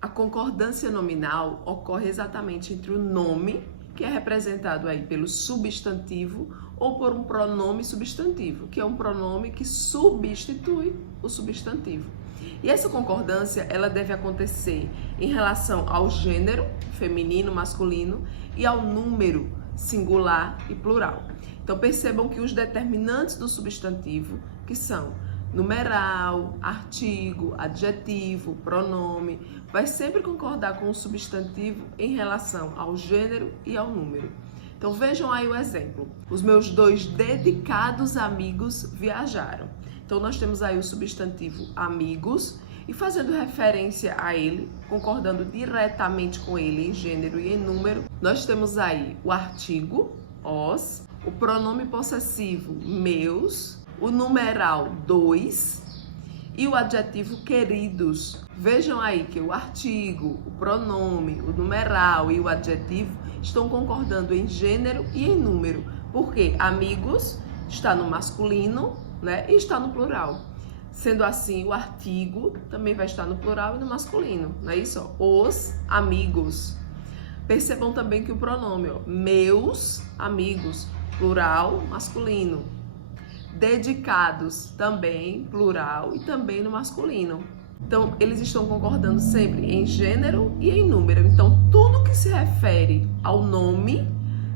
A concordância nominal ocorre exatamente entre o nome, que é representado aí pelo substantivo, ou por um pronome substantivo, que é um pronome que substitui o substantivo. E essa concordância, ela deve acontecer em relação ao gênero, feminino, masculino, e ao número, singular e plural. Então percebam que os determinantes do substantivo, que são numeral, artigo, adjetivo, pronome, vai sempre concordar com o substantivo em relação ao gênero e ao número. Então vejam aí o exemplo. Os meus 2 dedicados amigos viajaram. Então nós temos aí o substantivo amigos e fazendo referência a ele, concordando diretamente com ele em gênero e em número, nós temos aí o artigo, os, o pronome possessivo, meus, o numeral 2 e o adjetivo queridos. Vejam aí que o artigo, o pronome, o numeral e o adjetivo estão concordando em gênero e em número. Porque amigos está no masculino, né, e está no plural. Sendo assim, o artigo também vai estar no plural e no masculino, não é isso? Os amigos. Percebam também que o pronome, meus amigos, plural, masculino. Dedicados, também plural e também no masculino. Então, eles estão concordando sempre em gênero e em número. Então, tudo que se refere ao nome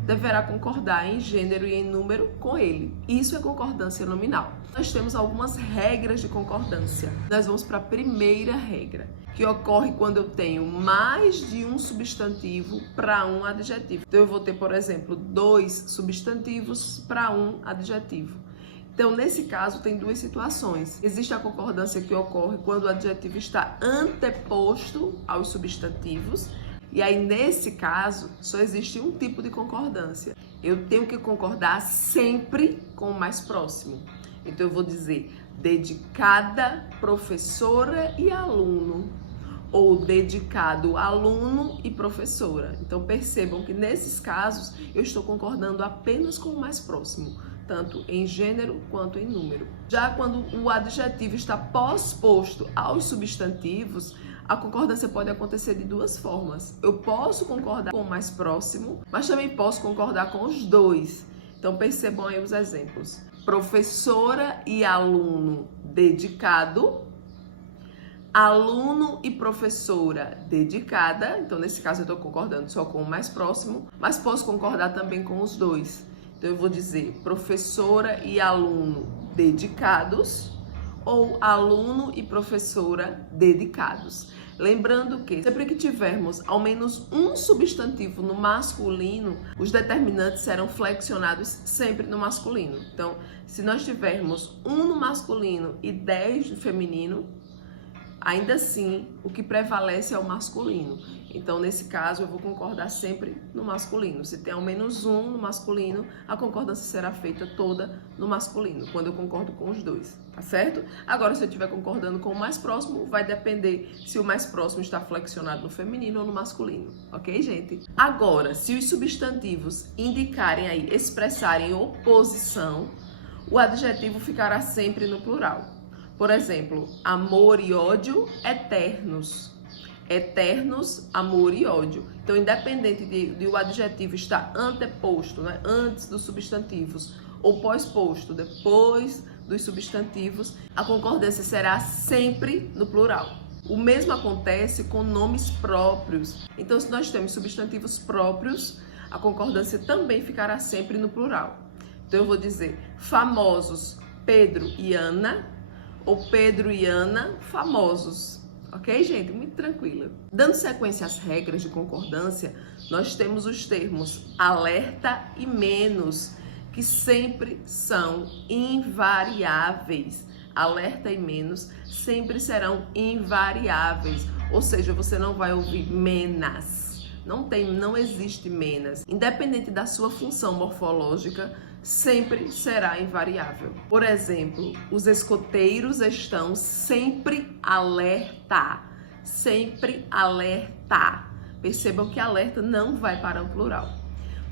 deverá concordar em gênero e em número com ele. Isso é concordância nominal. Nós temos algumas regras de concordância. Nós vamos para a primeira regra, que ocorre quando eu tenho mais de um substantivo para um adjetivo. Então, eu vou ter, por exemplo, 2 substantivos para um adjetivo. Então, nesse caso, tem 2 situações. Existe a concordância que ocorre quando o adjetivo está anteposto aos substantivos. E aí, nesse caso, só existe um tipo de concordância. Eu tenho que concordar sempre com o mais próximo. Então, eu vou dizer dedicada, professora e aluno. Ou dedicado aluno e professora. Então, percebam que nesses casos, eu estou concordando apenas com o mais próximo, tanto em gênero quanto em número. Já quando o adjetivo está pós-posto aos substantivos, a concordância pode acontecer de 2 formas. Eu posso concordar com o mais próximo, mas também posso concordar com os 2. Então percebam aí os exemplos. Professora e aluno dedicado, aluno e professora dedicada. Então nesse caso eu estou concordando só com o mais próximo, mas posso concordar também com os 2. Então eu vou dizer professora e aluno dedicados ou aluno e professora dedicados. Lembrando que sempre que tivermos ao menos um substantivo no masculino, os determinantes serão flexionados sempre no masculino. Então, se nós tivermos um no masculino e 10 no feminino, ainda assim, o que prevalece é o masculino. Então, nesse caso, eu vou concordar sempre no masculino. Se tem ao menos um no masculino, a concordância será feita toda no masculino, quando eu concordo com os 2, tá certo? Agora, se eu estiver concordando com o mais próximo, vai depender se o mais próximo está flexionado no feminino ou no masculino, ok, gente? Agora, se os substantivos indicarem aí, expressarem oposição, o adjetivo ficará sempre no plural. Por exemplo, amor e ódio eternos. Eternos, amor e ódio. Então, independente de o adjetivo estar anteposto, né, antes dos substantivos, ou pós-posto, depois dos substantivos, a concordância será sempre no plural. O mesmo acontece com nomes próprios. Então, se nós temos substantivos próprios, a concordância também ficará sempre no plural. Então, eu vou dizer famosos Pedro e Ana, ou Pedro e Ana famosos. Ok, gente? Muito tranquilo. Dando sequência às regras de concordância, nós temos os termos alerta e menos, que sempre são invariáveis. Alerta e menos sempre serão invariáveis, ou seja, você não vai ouvir menas. Não existe menas. Independente da sua função morfológica, sempre será invariável. Por exemplo, os escoteiros estão sempre alerta. Sempre alerta. Percebam que alerta não vai para o plural.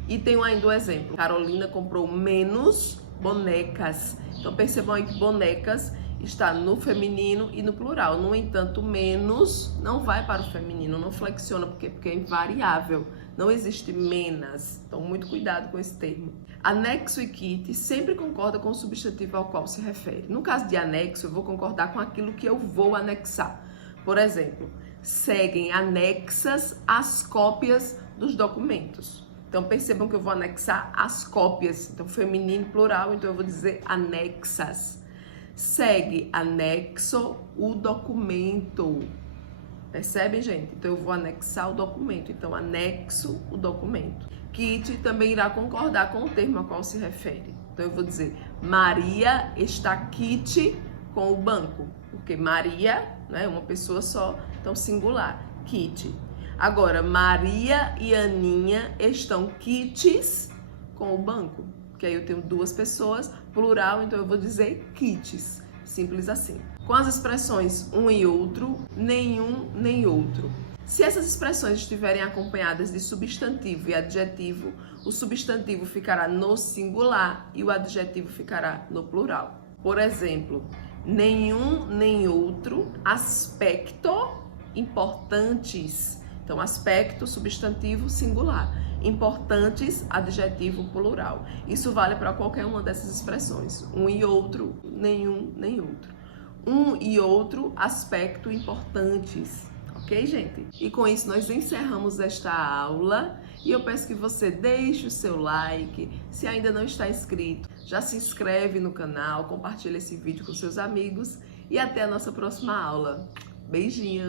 E tem ainda o exemplo. Carolina comprou menos bonecas. Então percebam aí que bonecas está no feminino e no plural. No entanto, menos não vai para o feminino, não flexiona, porque é invariável. Não existe menas. Então, muito cuidado com esse termo. Anexo e kit sempre concorda com o substantivo ao qual se refere. No caso de anexo, eu vou concordar com aquilo que eu vou anexar. Por exemplo, seguem anexas as cópias dos documentos. Então, percebam que eu vou anexar as cópias. Então, feminino plural, então eu vou dizer anexas. Segue anexo o documento. Percebem, gente? Então, eu vou anexar o documento. Então, anexo o documento. Kit também irá concordar com o termo a qual se refere. Então, eu vou dizer, Maria está kit com o banco. Porque Maria, né, uma pessoa só, então singular, kit. Agora, Maria e Aninha estão kits com o banco. Que aí eu tenho duas pessoas, plural, então eu vou dizer kits. Simples assim. Com as expressões um e outro, nenhum nem outro. Se essas expressões estiverem acompanhadas de substantivo e adjetivo, o substantivo ficará no singular e o adjetivo ficará no plural. Por exemplo, nenhum nem outro aspecto importantes. Então, aspecto, substantivo, singular. Importantes, adjetivo, plural. Isso vale para qualquer uma dessas expressões. Um e outro, nenhum nem outro. Um e outro aspecto importantes. Ok, gente? E com isso nós encerramos esta aula e eu peço que você deixe o seu like, se ainda não está inscrito, já se inscreve no canal, compartilha esse vídeo com seus amigos e até a nossa próxima aula. Beijinhos!